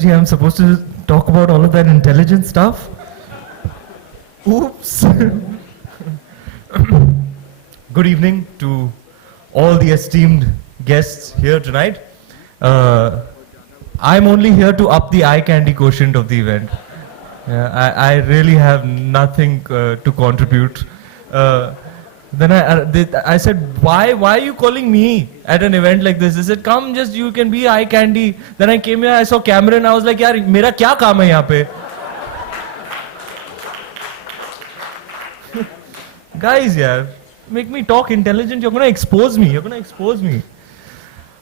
Anuji, I'm supposed to talk about all of that intelligent stuff? Oops. Good evening to all the esteemed guests here tonight. I'm only here to up the eye candy quotient of the event. I really have nothing to contribute. Then I said, why are you calling me at an event like this? They said, come, just you can be eye candy. Then I came here, I saw Cameron, I was like, yaar, mera kya kaam hai yahan pe? Guys, yaar, make me talk intelligent. You're gonna expose me.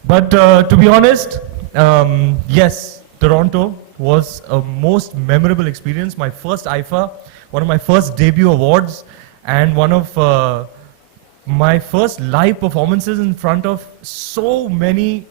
But to be honest, yes, Toronto was a most memorable experience. My first IFA, one of my first debut awards, and one of my first live performances in front of so many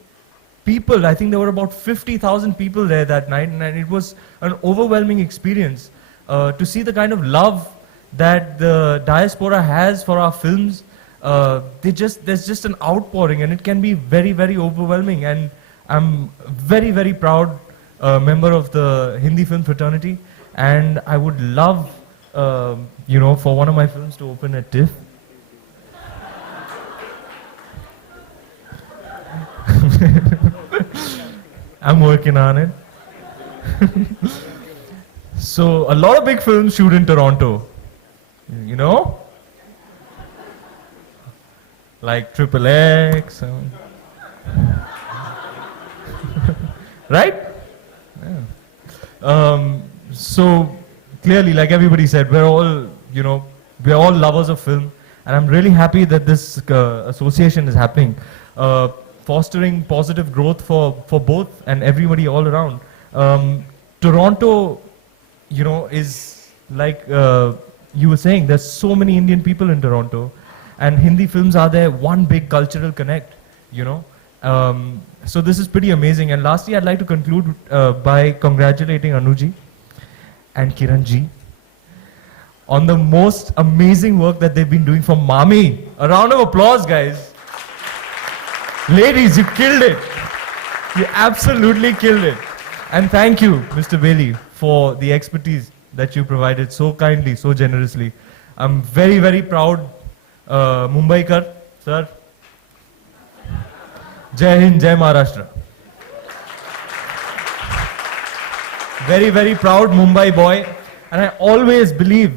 people. I think there were about 50,000 people there that night, and it was an overwhelming experience to see the kind of love that the diaspora has for our films. There's just an outpouring, and it can be very, very overwhelming. And I'm very, very proud member of the Hindi film fraternity, and I would love, for one of my films to open at TIFF. I'm working on it. So a lot of big films shoot in Toronto, like Triple X, right? Yeah. So clearly, like everybody said, we're all lovers of film, and I'm really happy that this association is happening, fostering positive growth for both and everybody all around. Toronto, is like you were saying, there's so many Indian people in Toronto, and Hindi films are there, one big cultural connect, So this is pretty amazing. And lastly, I'd like to conclude by congratulating Anuji and Kiranji on the most amazing work that they've been doing for Mami. A round of applause, guys. Ladies, you killed it. You absolutely killed it. And thank you, Mr. Bailey, for the expertise that you provided so kindly, so generously. I'm very, very proud. Mumbaikar, sir. Jai Hind, Jai Maharashtra. Very, very proud Mumbai boy. And I always believe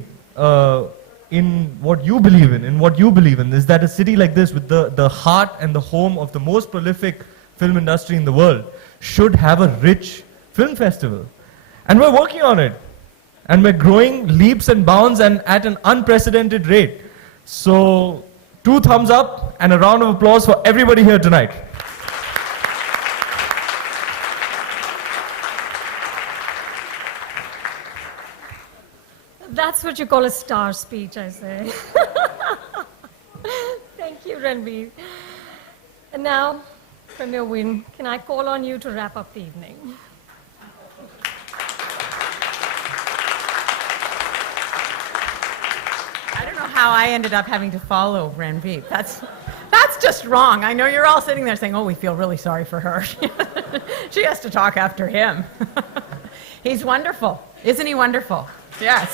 in what you believe in, is that a city like this, with the heart and the home of the most prolific film industry in the world, should have a rich film festival. And we're working on it. And we're growing leaps and bounds and at an unprecedented rate. So 2 thumbs up and a round of applause for everybody here tonight. That's what you call a star speech, I say. Thank you, Ranveer. And now, Premier Win, can I call on you to wrap up the evening? I don't know how I ended up having to follow Ranveer. That's just wrong. I know you're all sitting there saying, oh, we feel really sorry for her. She has to talk after him. He's wonderful. Isn't he wonderful? Yes.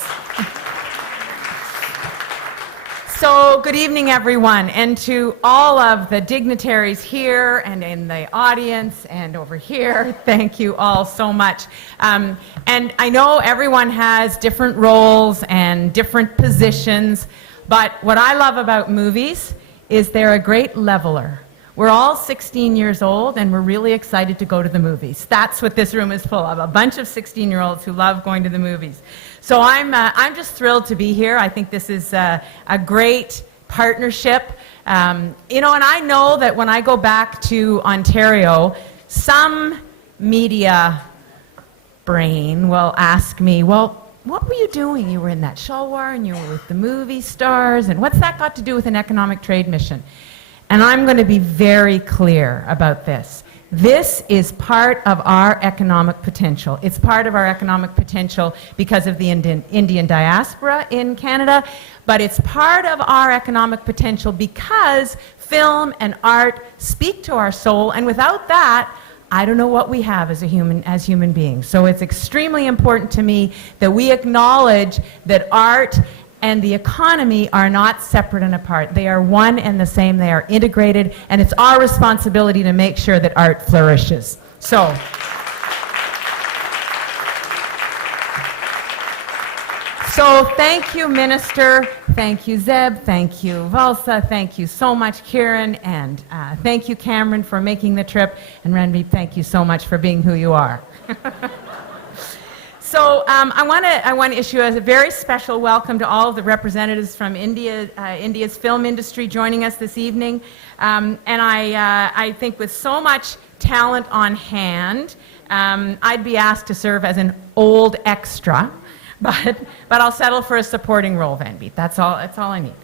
So, good evening, everyone, and to all of the dignitaries here and in the audience and over here, thank you all so much. And I know everyone has different roles and different positions, but what I love about movies is they're a great leveler. We're all 16 years old, and we're really excited to go to the movies. That's what this room is full of, a bunch of 16-year-olds who love going to the movies. So I'm just thrilled to be here. I think this is a great partnership. And I know that when I go back to Ontario, some media brain will ask me, well, what were you doing? You were in that Shalwar, and you were with the movie stars, and what's that got to do with an economic trade mission? And I'm going to be very clear about this. This is part of our economic potential. It's part of our economic potential because of the Indian diaspora in Canada, but it's part of our economic potential because film and art speak to our soul, and without that, I don't know what we have as human beings. So it's extremely important to me that we acknowledge that art and the economy are not separate and apart. They are one and the same. They are integrated, and it's our responsibility to make sure that art flourishes. So thank you, Minister. Thank you, Zeb. Thank you, Valsa. Thank you so much, Kieran. And thank you, Cameron, for making the trip. And Ranveer, thank you so much for being who you are. So I want to issue a very special welcome to all of the representatives from India's film industry joining us this evening. And I think with so much talent on hand, I'd be asked to serve as an old extra. But I'll settle for a supporting role, Ranveer. That's all I need.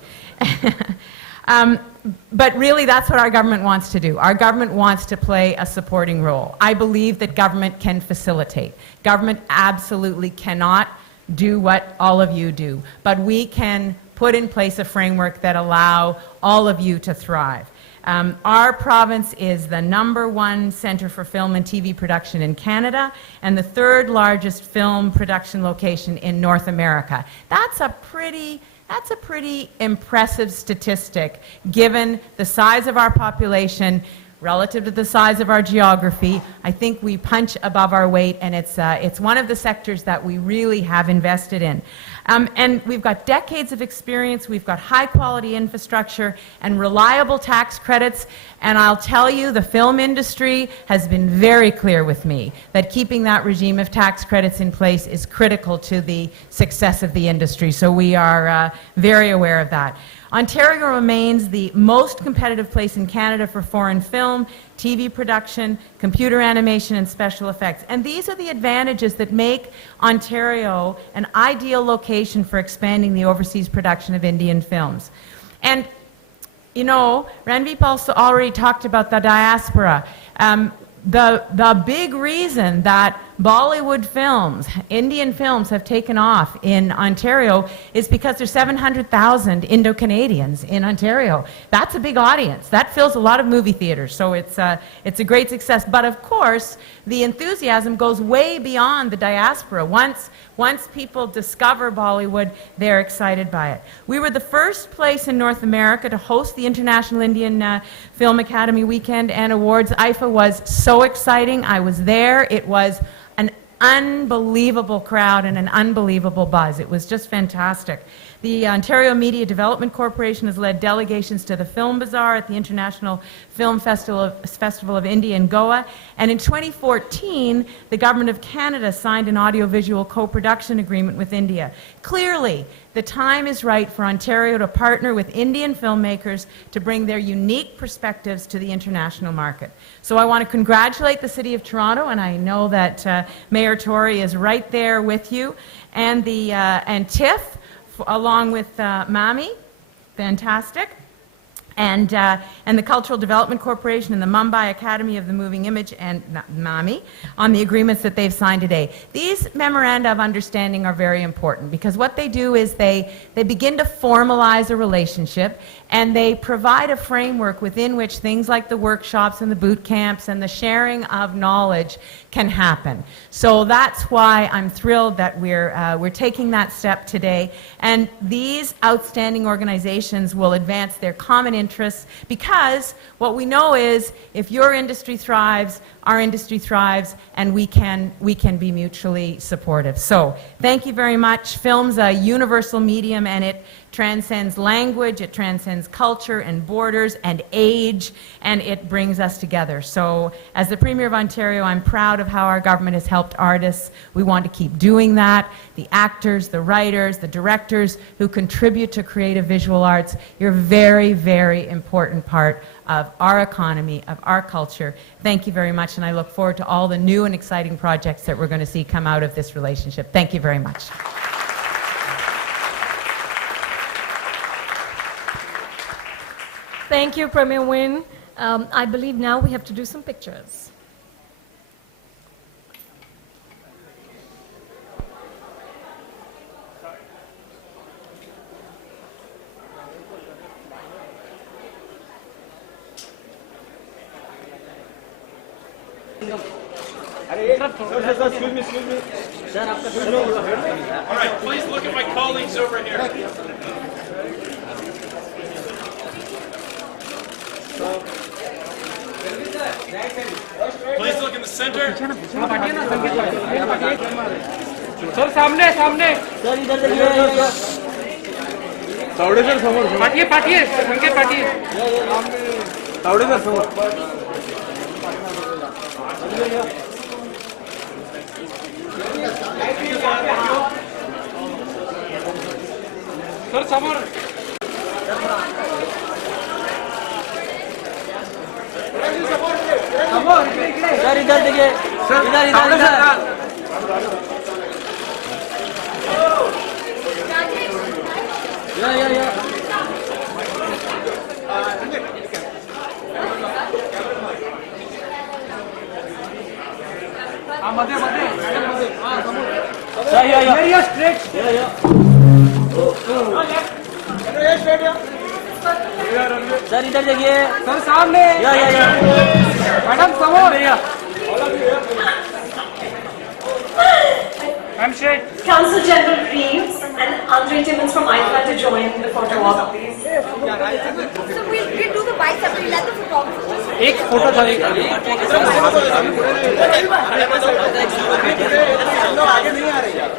But really, that's what our government wants to do. Our government wants to play a supporting role. I believe that government can facilitate. Government absolutely cannot do what all of you do, but we can put in place a framework that allow all of you to thrive. Our province is the #1 center for film and TV production in Canada and the 3rd largest film production location in North America. That's a pretty impressive statistic given the size of our population relative to the size of our geography. I think we punch above our weight, and it's one of the sectors that we really have invested in. And we've got decades of experience, we've got high quality infrastructure and reliable tax credits, and I'll tell you, the film industry has been very clear with me that keeping that regime of tax credits in place is critical to the success of the industry, so we are very aware of that. Ontario remains the most competitive place in Canada for foreign film, TV production, computer animation, and special effects. And these are the advantages that make Ontario an ideal location for expanding the overseas production of Indian films. And, you know, Ranveer also already talked about the diaspora. The big reason that Bollywood films, Indian films, have taken off in Ontario is because there's 700,000 Indo-Canadians in Ontario. That's a big audience. That fills a lot of movie theaters, so it's a great success. But of course, the enthusiasm goes way beyond the diaspora. Once people discover Bollywood, they're excited by it. We were the first place in North America to host the International Indian Film Academy Weekend and Awards. IFA was so exciting. I was there. It was an unbelievable crowd and an unbelievable buzz. It was just fantastic. The Ontario Media Development Corporation has led delegations to the Film Bazaar at the International Film Festival of India in Goa. And in 2014, the Government of Canada signed an audiovisual co-production agreement with India. Clearly, the time is right for Ontario to partner with Indian filmmakers to bring their unique perspectives to the international market. So I want to congratulate the City of Toronto, and I know that Mayor Tory is right there with you, and TIFF, along with MAMI, fantastic, and the Cultural Development Corporation and the Mumbai Academy of the Moving Image and MAMI on the agreements that they've signed today. These memoranda of understanding are very important because what they do is they begin to formalize a relationship, and they provide a framework within which things like the workshops and the boot camps and the sharing of knowledge can happen. So that's why I'm thrilled that we're taking that step today. And these outstanding organizations will advance their common interests, because what we know is if your industry thrives, our industry thrives, and we can be mutually supportive. So thank you very much. Film's a universal medium, and it transcends language, it transcends culture and borders and age, and it brings us together. So as the Premier of Ontario, I'm proud of how our government has helped artists. We want to keep doing that. The actors, the writers, the directors who contribute to creative visual arts, you're a very, very important part of our economy, of our culture. Thank you very much, and I look forward to all the new and exciting projects that we're going to see come out of this relationship. Thank you very much. Thank you, Premier Wynne. I believe now we have to do some pictures. All right, please look at my colleagues over here. Please look in the center. Sir सामने सामने Sawade sir समोर पाठिये पाठिये संकेत पाठिये Sawade sir समोर sir समोर sir इधर देखिए इधर इधर इधर या मध्ये मध्ये या स्ट्रेट सर इधर देखिए सर सामने या मैडम समोर handshake. Council General Reeves and Andre Timmons from IFA to join the photo walk, please. So we'll do the bicep. We'll let the photographer. एक फोटो था आगे नहीं आ रही यार